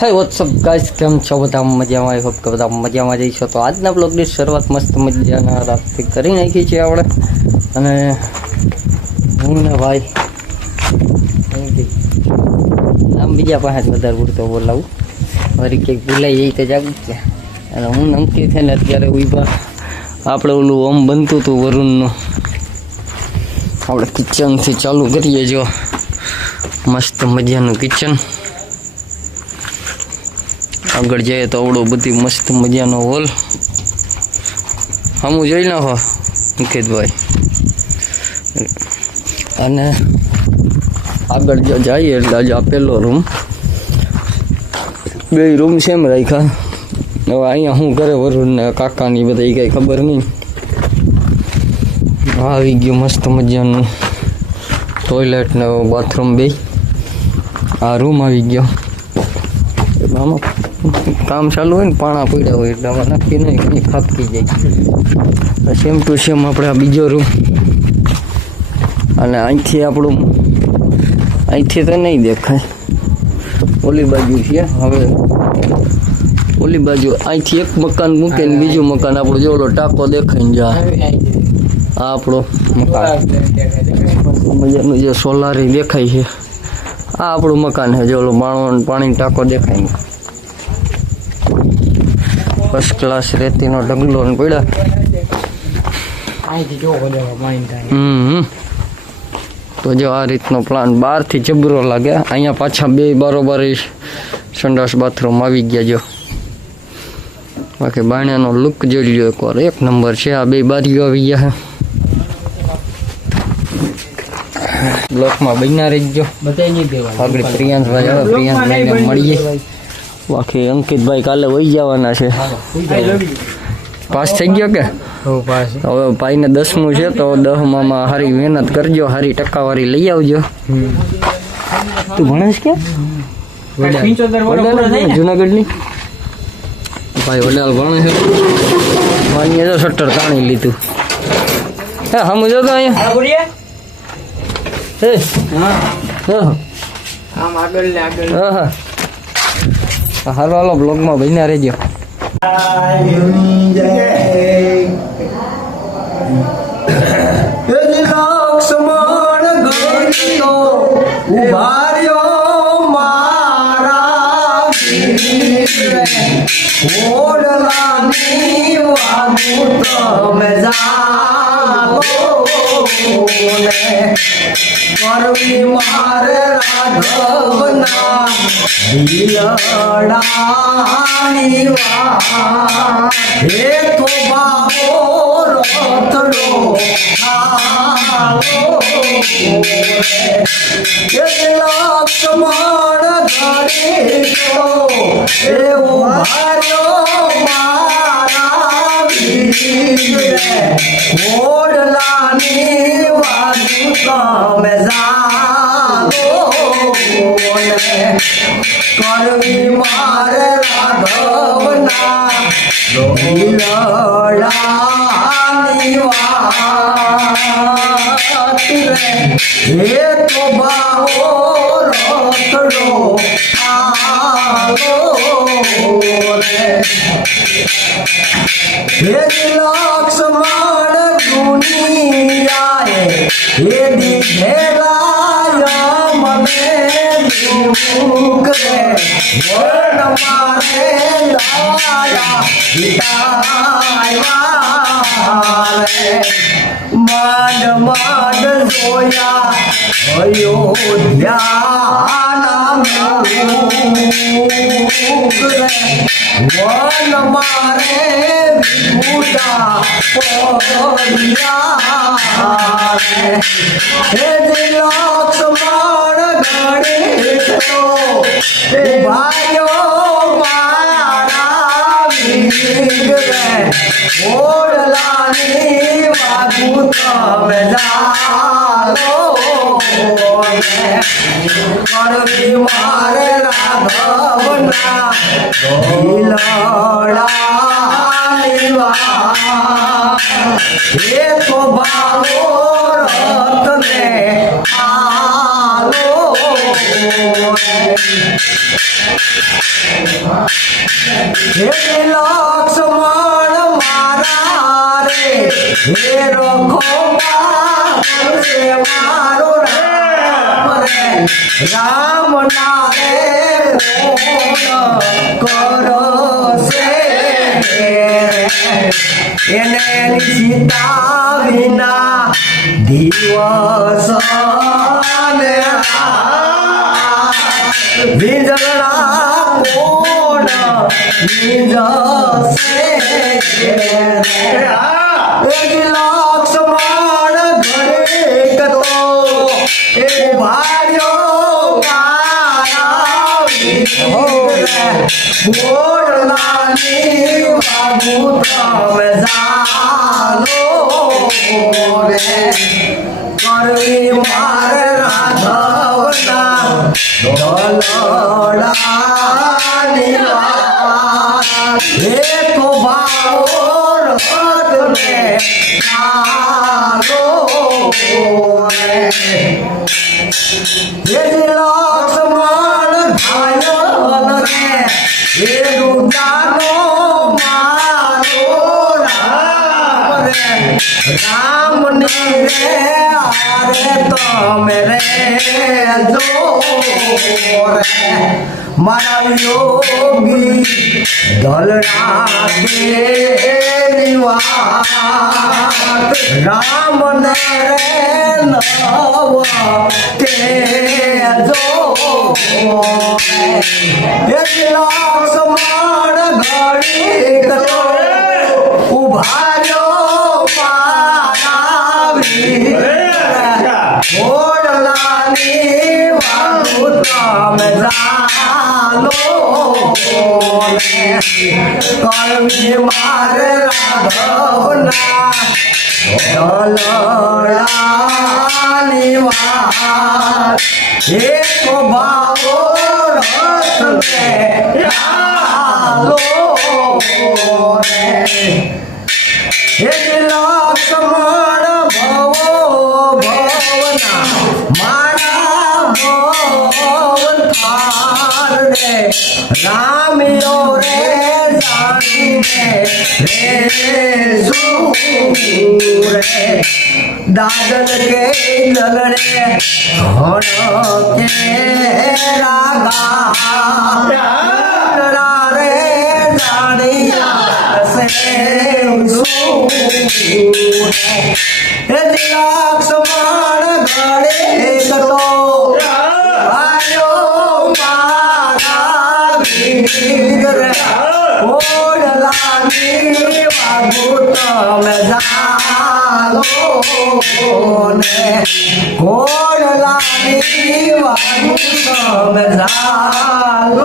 હે WhatsApp guys, કેમ છો બધા? મજામાં? આઈ હોપ કે બધા મજામાં જઈશો. તો આજના બ્લોગની શરૂઆત મસ્ત મજાના રાતથી કરી નાખી છે આપણે. અને હું ને ભાઈ આમ બીજા પાસે વધારે પૂરતો બોલાવું, વળી કંઈક ભૂલાઈ જઈ તો જાગું છે. અને હું નમકી થઈને અત્યારે ઉભા આપણે ઓલું ઓમ બનતું હતું વરુણનું, આપણે કિચનથી ચાલુ કરીએ. જો મસ્ત મજાનું કિચન, આગળ જઈએ તો આવડો બધી મસ્ત મજાનો હોલ. હમું જોઈ નાખો અંકિતભાઈ. અને આગળ જો જઈએ એટલે આજે આ પહેલો રૂમ, બે રૂમ સેમ રાખ્યા. હવે અહીંયા શું કરે વરુણ ને કાકાની બધા એ કંઈ ખબર નહીં. આવી ગયું મસ્ત મજાનું ટોયલેટ ને બાથરૂમ બે. આ રૂમ આવી ગયો. આમાં કામ ચાલુ હોય ને પાણા પડ્યા હોય એટલે આમાં નક્કી નહીં કંઈ ખાપકી જાય. સેમ ટુ સેમ આપણે આ બીજો રૂમ. અને અહીંથી આપણું અહીંથી તો નહીં દેખાય, ઓલી બાજુ છે. હવે ઓલી બાજુ અહીંથી એક મકાન મૂકે ને બીજું મકાન આપણું જેવડો ટાંકો દેખાય ને જા આ આપણો મકાન મજાનું જે સોલારી દેખાય છે. આ આપણું મકાન છે, જે ઓલો પાણીનો ટાંકો દેખાય ને. ફર્સ્ટ ક્લાસ રેતીનો ઢગલો ને પડ્યા. તો જો આ રીતનો પ્લાન બહારથી જબરો લાગે. અહીંયા પાછા બે બરોબર સંડાસ બાથરૂમ આવી ગયા. જો બાકી બાણિયાનો લુક જોઈ લ્યો એકવાર, એક નંબર છે. આ બે બારીઓ આવી ગયા છે. બ્લોકમાં બન્યા રહી ગયો. આગળ પ્રિયાંશભાઈ આવે, પ્રિયાંશભાઈને મળીએ. બાકી અંકિતભાઈ કાલે વહી જવાના છે. પાસ થઈ ગયો કે? હવે ભાઈને 10મું છે તો 10માં સારી મહેનત કરજો, સારી ટકાવારી લઈ આવજો. તું ભણેશ કે જુનાગઢની? ભાઈ વડાલ ભણે છે. માન્ય તો 70 તાણી લીધું. હે સમજો તો અહીંયા હાલો હાલો બ્લોગમાં બન્યા રહેજો. કરવી મારે રાઘવના દિલડાની વાત. હે તો બાબો રતડો હાલો લક્ષ્મણ ઘડી એવો માર્યો મારા વીરે. ઓડલાની વાજુ તમે જાગો કરવી મારે રાઘવના દિલડાની વાત રે. હે તો બાવો રતડો આલો રે. હે લક્ષ્મણ દુનિયાએ હે દીધેલા મને દુઃખ રે. વર્ણ મારે લાયા હિતાય માંડ માંડ જોયા અયોધ્યાના મુખ રે. વન મારે વિભૂતા પડ્યા રે. હે લક્ષ્મણ ગણેશો ભાઈઓ મારા વીર રે. ઓડલાની વાગુ તમે જાલો કરવી મારે રાઘવના દિલડાની વાત. હે તો ભાવો રતને આલો લક્ષ્મણ મારા રે હે રખોબા કરશે મારો રામ રે રામ ના રે કરો છે એને સીતા વિના દિવસ ને વીજળા કોણ વીજશે લક્ષ્મણ ઘડીક તો ઉભાર્યો બોરલાની બાબુ તમે જાનો રે કરવી મારે રાઘવના દલડાની વાત એક ભાવો રથને ચાલો રે લક્ષ્મણ ઘાયલ રે હે રૂજાનો મારો રામ રે રામ ને રે આરે તમે રે જો રે મારા યોગી દલડા દેની વાત રામ ને રે નવ તે જો લક્ષ્મણ ઘડીક તો ઉભાર્યો મારા વીર ઓડલાની વાળુ તમે જાનો કરવી મારે રાઘવના દલડાની વાત એક ભાવો રથને ચાલો રે લક્ષ્મણ ભવો ભવના મારા ભવન થાર રે રામ્યો રે જાણીને રે રે દાદલ કે દલ રે ઘણ કે રાગા રે જાણિયા સે લક્ષ્મણ ઘડીક તો આયો મારા વીર રે ઓડલાની વાગુ તમે જાલો ને ઓડલાની વાગુ તમે જાલો